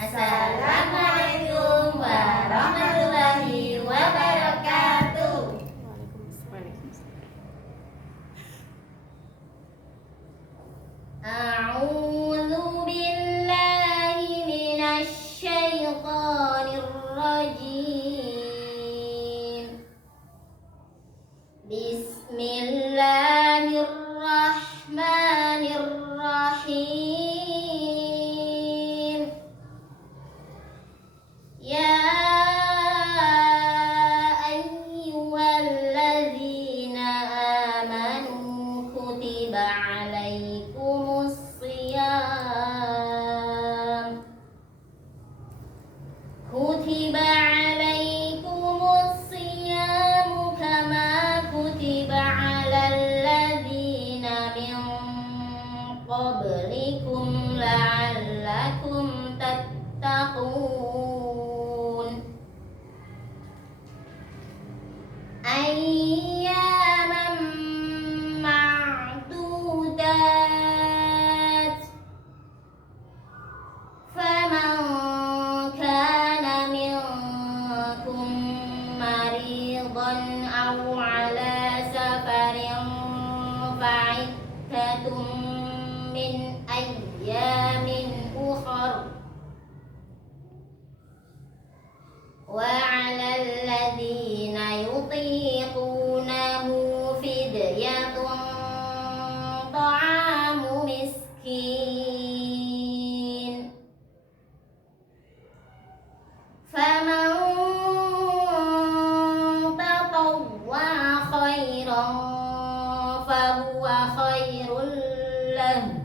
Assalamualaikum warahmatullahi wabarakatuh. A'udzu billahi minasy syaithanir rajim. Bismillahirrahmanirrahim. Ya ayyuhalladzina amanu kutiba alaikumus shiyam. Kutiba alaikumus shiyamu kama kutiba alal ladzina min qablikum la'allakum tattaqun. Ayyaman ma'dudat. Faman kana minkum maridan aw ala safarin fa'iddatun min ayyamin ukhra. Wa 'alal ladzina yutiqunahu fidyatun ta'amu miskin. Faman tatawwa khairan fahuwa khairul lahu.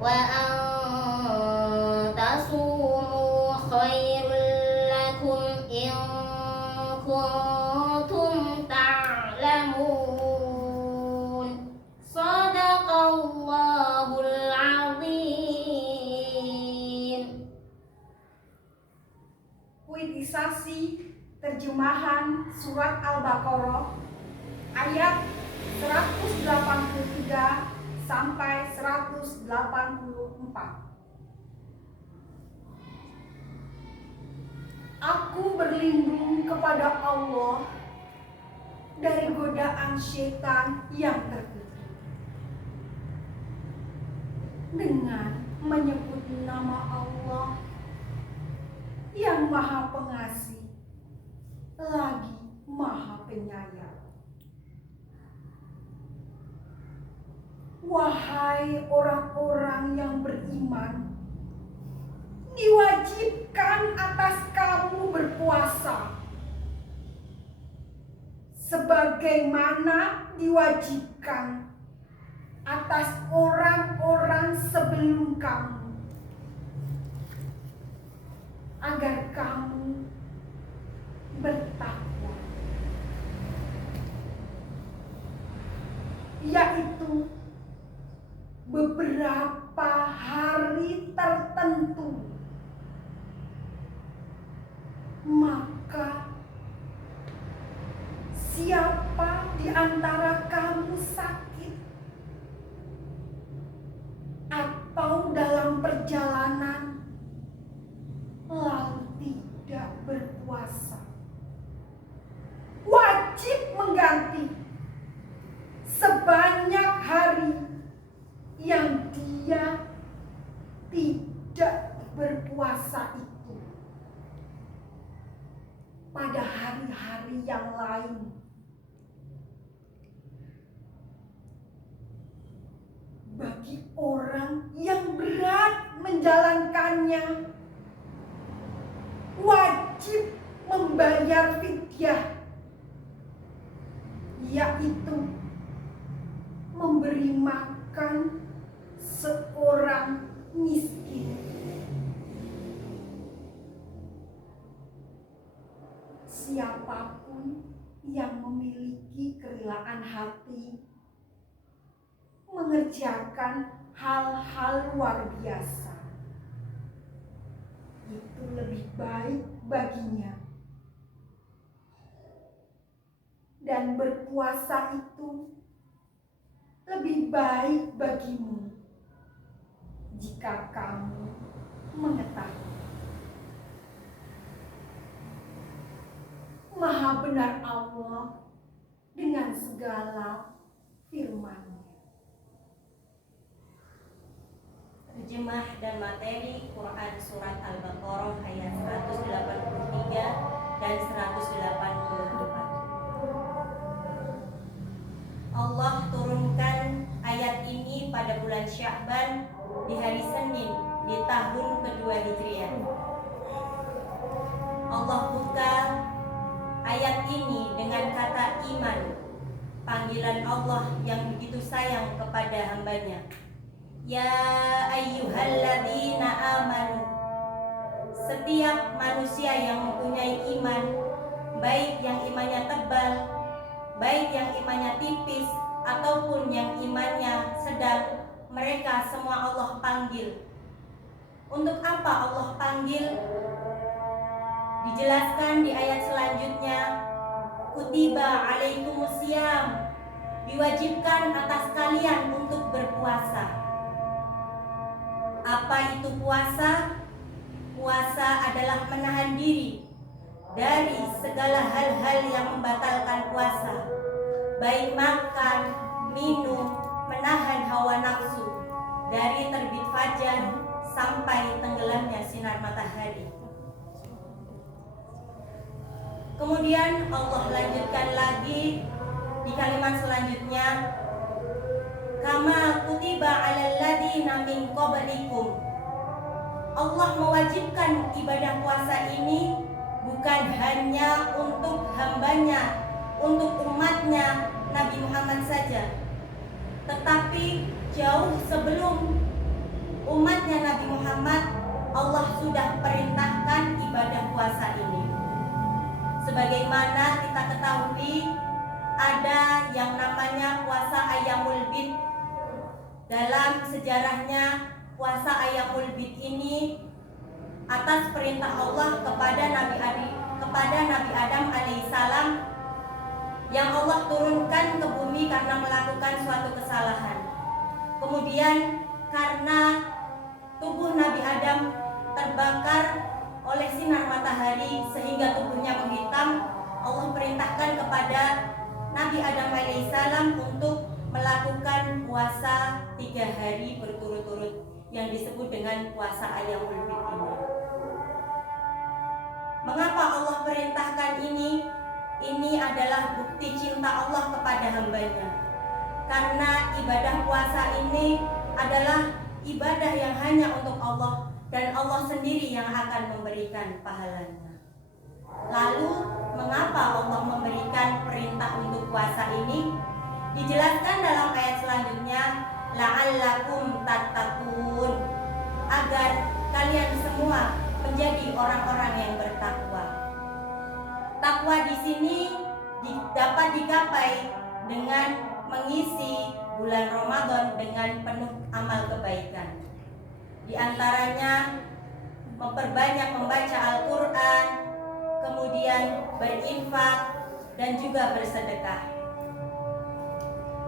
Wa an tasumu khairul lakum in kuntum ta'lamun. Shadaqallahul azim. Puitisasi terjemahan surat Al-Baqarah ayat 183 sampai 184. Aku berlindung kepada Allah dari godaan syaitan yang terkutuk dengan menyebut nama Allah yang Maha Pengasih lagi Maha Penyayang. Wahai orang-orang yang beriman, diwajibkan atas kamu berpuasa sebagaimana diwajibkan atas orang-orang sebelum kamu, agar kamu bertakwa, yaitu beberapa hari tertentu. Maka siapa di antara kamu sakit atau dalam perjalanan lalu tidak berpuasa, wajib mengganti sebanyak hari yang dia tidak berpuasa itu pada hari-hari yang lain. Bagi orang yang berat menjalankannya, wajib membayar fidyah, yaitu memberi makan seorang miskin. Siapapun yang memiliki kerelaan hati mengerjakan hal-hal luar biasa, itu lebih baik baginya. Dan berpuasa itu lebih baik bagimu jika kamu mengetahui. Maha benar Allah dengan segala firman-Nya. Terjemah dan materi Quran Surat Al-Baqarah ayat 183 dan 184. Allah turunkan ayat ini pada bulan Sya'ban di hari Senin di tahun kedua Hijriah. Allah buka ayat ini dengan kata iman, panggilan Allah yang begitu sayang kepada hambanya. Ya ayyuhalladzina amanu, setiap manusia yang mempunyai iman, baik yang imannya tebal, baik yang imannya tipis, ataupun yang imannya sedang, mereka semua Allah panggil. Untuk apa Allah panggil? Dijelaskan di ayat selanjutnya, kutiba alaikumusiyam, diwajibkan atas kalian untuk berpuasa. Apa itu puasa? Puasa adalah menahan diri dari segala hal-hal yang membatalkan puasa, baik makan, minum, menahan hawa nafsu dari terbit fajar sampai tenggelamnya sinar matahari. Kemudian Allah lanjutkan lagi di kalimat selanjutnya, kama kutiba 'alal ladzina min qablikum. Allah mewajibkan ibadah puasa ini bukan hanya untuk hambanya, untuk umatnya Nabi Muhammad saja, tetapi jauh sebelum umatnya Nabi Muhammad, Allah sudah perintahkan ibadah puasa ini. Sebagaimana kita ketahui, ada yang namanya puasa Ayyamul Bid. Dalam sejarahnya, puasa Ayyamul Bid ini atas perintah Allah kepada Nabi Adam alaihissalam, yang Allah turunkan ke bumi karena melakukan suatu kesalahan. Kemudian karena tubuh Nabi Adam terbakar oleh sinar matahari sehingga tubuhnya menghitam, Allah perintahkan kepada Nabi Adam alaihissalam untuk melakukan puasa 3 hari berturut-turut yang disebut dengan puasa Ayyamul Bid ini. Mengapa Allah perintahkan ini? Ini adalah bukti cinta Allah kepada hambanya. Karena ibadah puasa ini adalah ibadah yang hanya untuk Allah, dan Allah sendiri yang akan memberikan pahalanya. Lalu, mengapa Allah memberikan perintah untuk puasa ini? Dijelaskan dalam ayat selanjutnya, la'allakum tattaqun, agar kalian semua menjadi orang-orang yang bertakwa. Takwa di sini dapat digapai dengan mengisi bulan Ramadan dengan penuh amal kebaikan. Di antaranya memperbanyak membaca Al-Quran, kemudian berinfak, dan juga bersedekah.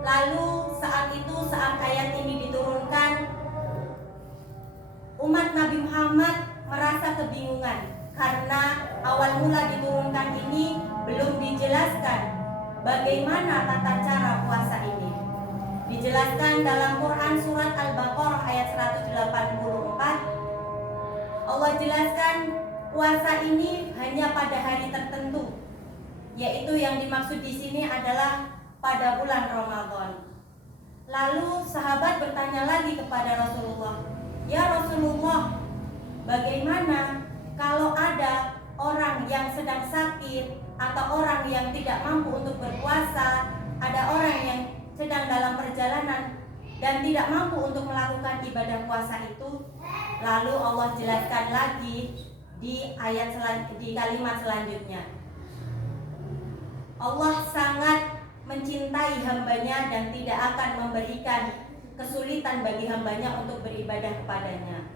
Lalu saat ayat ini diturunkan, umat Nabi Muhammad merasa kebingungan karena awal mula diturunkan ini belum dijelaskan bagaimana tata cara puasa ini. Dijelaskan dalam Quran Surat Al-Baqarah ayat 184. Allah jelaskan puasa ini hanya pada hari tertentu, yaitu yang dimaksud di sini adalah pada bulan Ramadan. Lalu sahabat bertanya lagi kepada Rasulullah, "Ya Rasulullah, bagaimana kalau ada orang yang sedang sakit atau orang yang tidak mampu untuk berpuasa, ada orang yang sedang dalam perjalanan dan tidak mampu untuk melakukan ibadah puasa itu?" Lalu Allah jelaskan lagi di kalimat selanjutnya, Allah sangat mencintai hambanya dan tidak akan memberikan kesulitan bagi hambanya untuk beribadah kepadanya.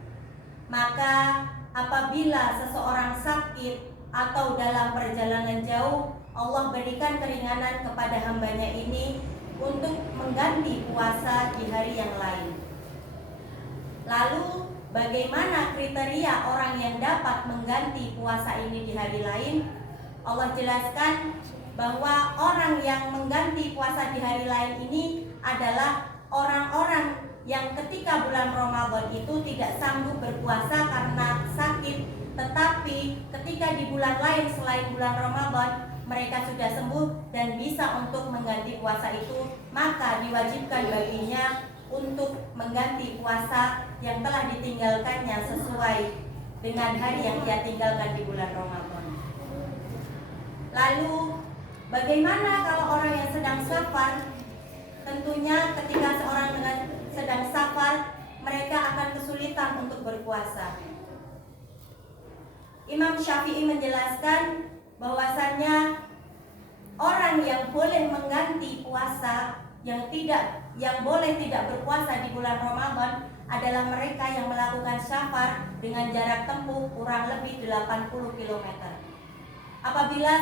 Maka apabila seseorang sakit atau dalam perjalanan jauh, Allah berikan keringanan kepada hambanya ini untuk mengganti puasa di hari yang lain. Lalu bagaimana kriteria orang yang dapat mengganti puasa ini di hari lain? Allah jelaskan bahwa orang yang mengganti puasa di hari lain ini adalah orang-orang yang ketika bulan Ramadan itu tidak sanggup berpuasa karena sakit, tetapi ketika di bulan lain selain bulan Ramadan mereka sudah sembuh dan bisa untuk mengganti puasa itu, maka diwajibkan baginya untuk mengganti puasa yang telah ditinggalkannya sesuai dengan hari yang ia tinggalkan di bulan Ramadan. Lalu bagaimana kalau orang yang sedang safar? Tentunya ketika seorang sedang safar, mereka akan kesulitan untuk berpuasa. Imam Syafi'i menjelaskan bahwasannya orang yang boleh mengganti puasa, yang boleh tidak berpuasa di bulan Ramadan adalah mereka yang melakukan safar dengan jarak tempuh kurang lebih 80 km. Apabila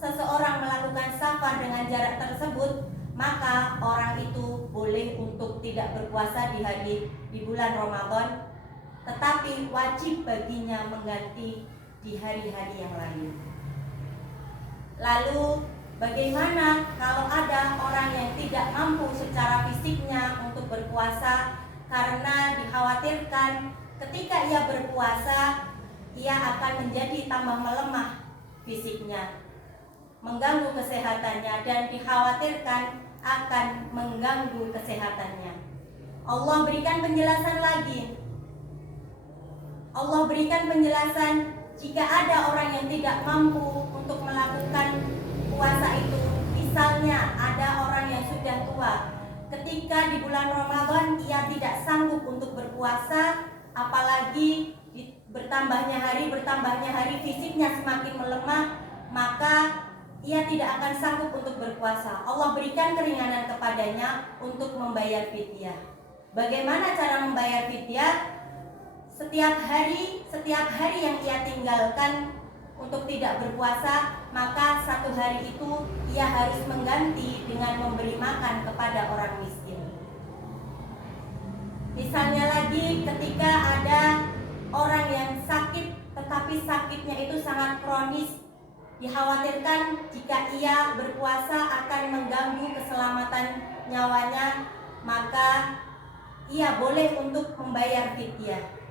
seseorang melakukan safar dengan jarak tersebut, maka orang itu boleh untuk tidak berpuasa di bulan Ramadan, tetapi wajib baginya mengganti di hari-hari yang lain. Lalu bagaimana kalau ada orang yang tidak mampu secara fisiknya untuk berpuasa karena dikhawatirkan ketika ia berpuasa ia akan menjadi tambah melemah fisiknya, mengganggu kesehatannya dan dikhawatirkan akan mengganggu kesehatannya. Allah berikan penjelasan lagi. Allah berikan penjelasan jika ada orang yang tidak mampu untuk melakukan puasa itu, misalnya ada orang yang sudah tua, ketika di bulan Ramadan ia tidak sanggup untuk berpuasa, apalagi bertambahnya hari fisiknya semakin melemah, maka ia tidak akan sanggup untuk berpuasa. Allah berikan keringanan kepadanya untuk membayar fidyah. Bagaimana cara membayar fidyah? Setiap hari yang ia tinggalkan untuk tidak berpuasa, maka satu hari itu ia harus mengganti dengan memberi makan kepada orang miskin. Misalnya lagi ketika ada orang yang sakit, tetapi sakitnya itu sangat kronis, dikhawatirkan jika ia berpuasa akan mengganggu keselamatan nyawanya, maka ia boleh untuk membayar fidyah.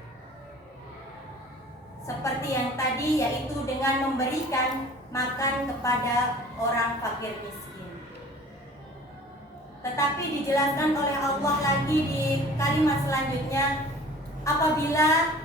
Seperti yang tadi, yaitu dengan memberikan makan kepada orang fakir miskin. Tetapi dijelaskan oleh Allah lagi di kalimat selanjutnya, apabila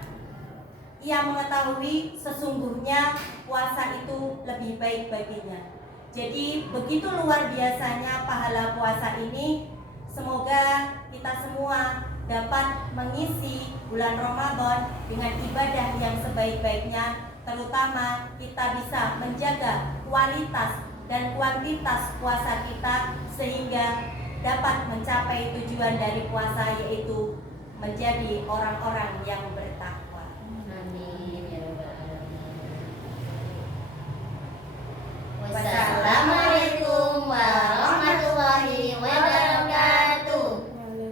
ia mengetahui sesungguhnya puasa itu lebih baik baginya. Jadi begitu luar biasanya pahala puasa ini. Semoga kita semua dapat mengisi bulan Ramadan dengan ibadah yang sebaik-baiknya, terutama kita bisa menjaga kualitas dan kuantitas puasa kita sehingga dapat mencapai tujuan dari puasa, yaitu menjadi orang-orang yang bertakwa.